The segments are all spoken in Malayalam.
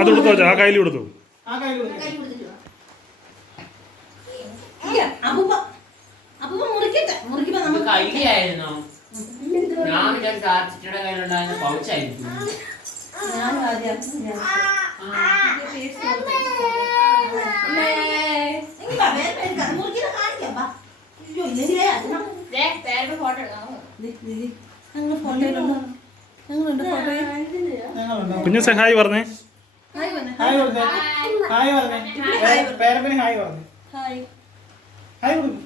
അത് കൊടുത്തോ ആ കയ്യിൽ കൊടുത്തു. ആ കയ്യിൽ കൊടുക്ക്. കൈ കൊടുത്തിട്ട് വാ. ഇല്ല, അപ്പൂപ്പ അപ്പൂപ്പ മുറിക്കട്ടെ മുറിക്കുമ്പോ ഇത് നമുക്ക് കൈലിയായിരുന്നോ ഞാൻ വിചാരിച്ച കയ്യിലുണ്ടായിരുന്ന? കുഞ്ഞു സഹായി പറഞ്ഞേ. ഹായ് പറഞ്ഞേ. ഹായ് കൊടുത്തേ. ഹായ് പറഞ്ഞേ. പേരപ്പന് ഹായ് പറഞ്ഞേ. ഹായ്. ഹായ് കൊടുക്ക്.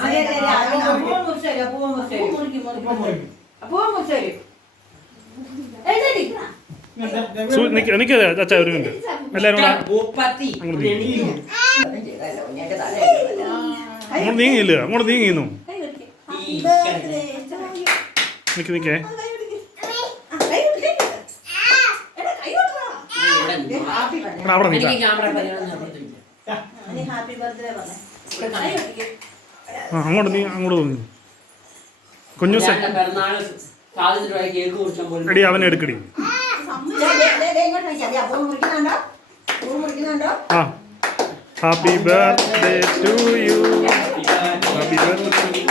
അതെ, അതെ, അതെ. അത് അപ്പൂവൻ മുറിച്ച് തരും, അപ്പൂവൻ മുറിച്ച് തരും. അപ്പൂ മുറിക്കും, മുറിക്കും. ഇപ്പം പോയി. അപ്പൂവൻ മുറിച്ച് തരും. എഴുന്നേറ്റ്. ദേ, ദേ, ദേ, നിക്ക് നിക്ക് അച്ഛാ ഒരു മിനിറ്റ് എല്ലാവരും അങ്ങോട്ട് നീങ്ങിയില്ല അങ്ങോട്ട് you. നിക്ക് നിക്കേ ആ, കൈ കൊടുക്ക്. ആ, കൈ കൊടുക്ക്. എടാ, കൈ കൊടുക്കടാ. ഹാപ്പി പറഞ്ഞേ. എടാ, അവിടെ എനിക്ക് ക്യാമറ. ആ അങ്ങോട്ട് നീ അങ്ങോട്ട് തോന്നി കുഞ്ഞു എടി അവനെ എടുക്കടി? ആ. Happy birthday to you happy birthday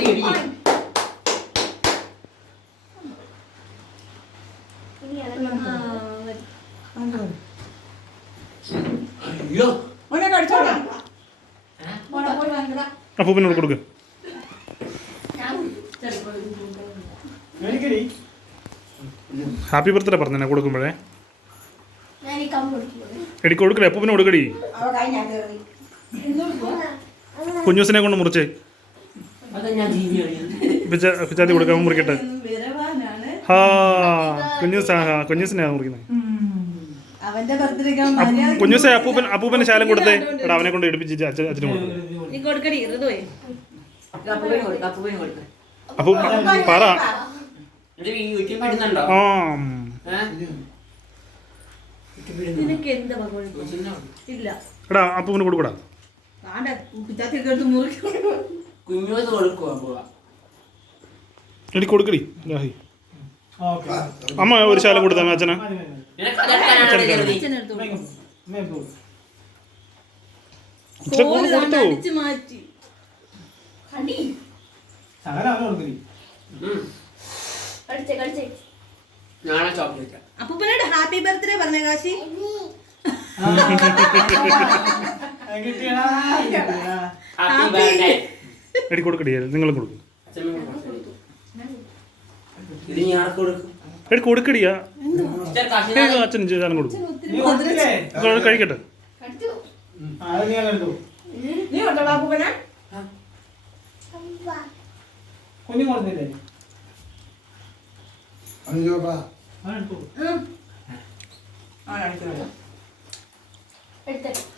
കഴിക്കട്ടെ. ഇല്ല. കൂടി ഇടി. ഇനി അതൊക്കെ ആ, വരും. അയ്യോ മോനെ കടിച്ചോടാ. മോളെ പോയി വാങ്ങിക്കടാ. അപ്പൂപ്പനോട് കൊടുക്ക്. ഹാപ്പി ബർത്ത്ഡേ പറഞ്ഞ കൊടുക്കുമ്പോഴേ എടി കൊടുക്കലേ അപ്പൂപ്പിന് കൊടുക്കടി. കുഞ്ഞൂസിനെ കൊണ്ട് മുറിച്ചേ പിച്ചാത്തി കൊടുക്കാൻ മുറിക്കട്ടെ. ഹാ കുഞ്ഞൂസ് ആ കുഞ്ഞൂസിനെയാണ് മുറിക്കുന്നത്. കുഞ്ഞൂസെ അപ്പൂപ്പൻ അപ്പൂപ്പന് ശാലം കൊടുത്തേ. എടാ അവനെ കൊണ്ട് എടുപ്പിച്ച് അച്ഛനും കൊടുക്ക്. അപ്പൂ പറ. ആ. എടാ അപ്പൂപ്പന് കൊടുക്കൂടാ. കൊടുക്കുവാ പോവാ. എടി കൊടുക്കടി രാഹി. അമ്മ ഒരു ശാലം കൊടുത്താ അച്ഛന? കൊടുത്തു? അപ്പൂപ്പനോട് ഹാപ്പി ബർത്ത്ഡേ പറഞ്ഞ കാശി. ഹാപ്പി ബർത്ത്ഡേ എടി കൊടുക്കടി നിങ്ങളും കൊടുക്കും എടി കൊടുക്കടിയാ അച്ഛൻ ചെയ്താലും കൊടുക്കും? കഴിക്കട്ടെ? കുഞ്ഞു കൊടുത്തില്ലേ?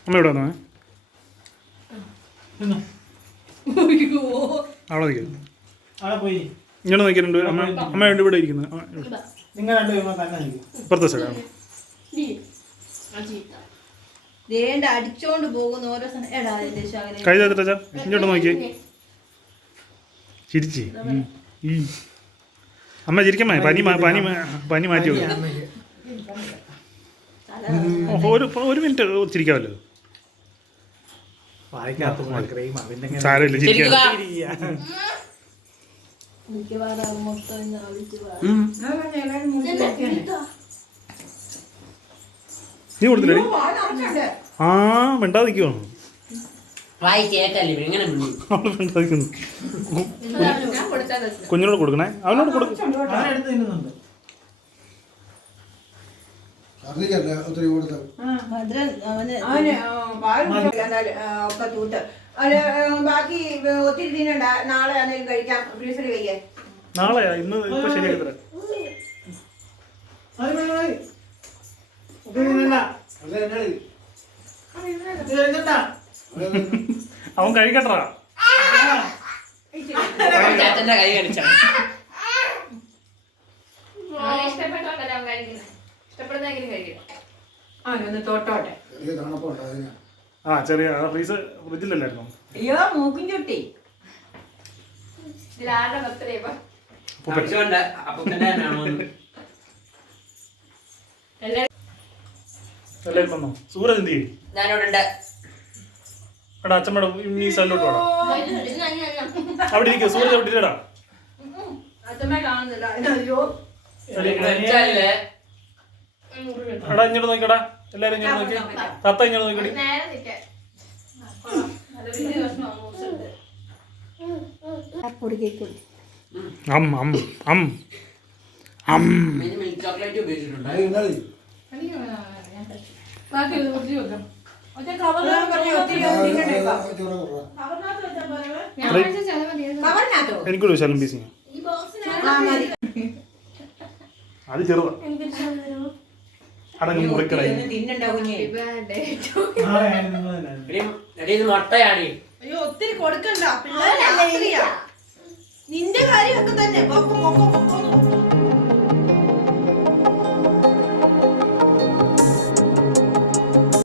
അമ്മ എവിടെ വന്നേ? അവിടെ നിൽക്കുന്നു അമ്മ അമ്മ ഉണ്ട് ഇവിടെ ഇരിക്കുന്നത് നിങ്ങൾ രണ്ടുപേരും തന്നെ ഇപ്പുറത്തെ സൈഡാണ് ദേണ്ട അടിച്ചോണ്ട് പോകുന്ന ഓരോ കൈ ഇങ്ങോട്ട് നോക്കിയേ ചിരിച്ച്. അമ്മ ചിരിക്കമ്മ. പനി പനി പനി മാറ്റി ഓ, ഒരു ഒരു മിനിറ്റ് ചിരിക്കാമല്ലോ. നീ കൊടുത്തില്ലേ. ആ മിണ്ടാതിരിക്കുവാണ്. കുഞ്ഞിനോട് കൊടുക്കണേ? അവനോട് കൊടുക്കും അടച്ചോണ്ട് കേട്ടോ. അവൻ എടുത്ത് തിന്നുന്നുണ്ട് ഛർദിക്കല്ലേ ഒത്തിരി കൊടുത്ത ഭദ്രൻ അവന് അവന് ആ, പാൽ കുടിക്കാൻ ഒത്തിരി ഒക്കെ തൂത്ത്. ആ, ബാക്കി ഒത്തിരി ദിനുണ്ട് നാളെ ആണെങ്കിലും കഴിക്കാം. ഫ്രീസറിൽ വയ്യേ നാളെയാ? ഇന്ന് ഇപ്പൊ ശരിയാക്കി തരാം. അവൻ കഴിക്കട്ടാ കൈ കടിച്ചാ കഴിക്കുന്നത് അവനൊന്ന് തൊട്ടോട്ടെ. തണുപ്പുണ്ട് അതിന്. ആ ചെറിയ ഫ്രീസ് ഫ്രിഡ്ജിലല്ലായിരുന്നു? അയ്യോ മൂക്കും ചുട്ടി. ഇതിലാരുടെ ബർത്ത്ഡേ ഇപ്പൊ പഠിച്ചോണ്ട് അപ്പൂപ്പന്റെ ആണോ എല്ലാവരും വന്നോ? സൂരജ് എന്ത് ചെയ്യും? ഞാനിവിടെ ഉണ്ട് എടാ അച്ഛമ്മയുടെ ഈ സൈഡിലോട്ട് വേണം അവിടെ ഇരിക്കുക സൂരജ് അവിടെ ഇല്ലടാ അച്ഛമ്മ കാണുന്നില്ല. അയ്യോ. വെച്ചാലേ എടാ ഇങ്ങോട്ട് നോക്കിയടാ എല്ലാരും ഇങ്ങോട്ട് നോക്കി. തത്ത ഇങ്ങോട്ട് അം അം അം. അം. കവറിനകത്തോ എനിക്കൊരു ശലം പീസ് അത് ചെറുതാ. അടങ്ങ് മുറിക്കട. അയ്യോ ഒത്തിരി കൊടുക്കണ്ട. നിന്റെ കാര്യമൊക്കെ തന്നെ. പൊക്കോ പൊക്കോ പൊക്കോ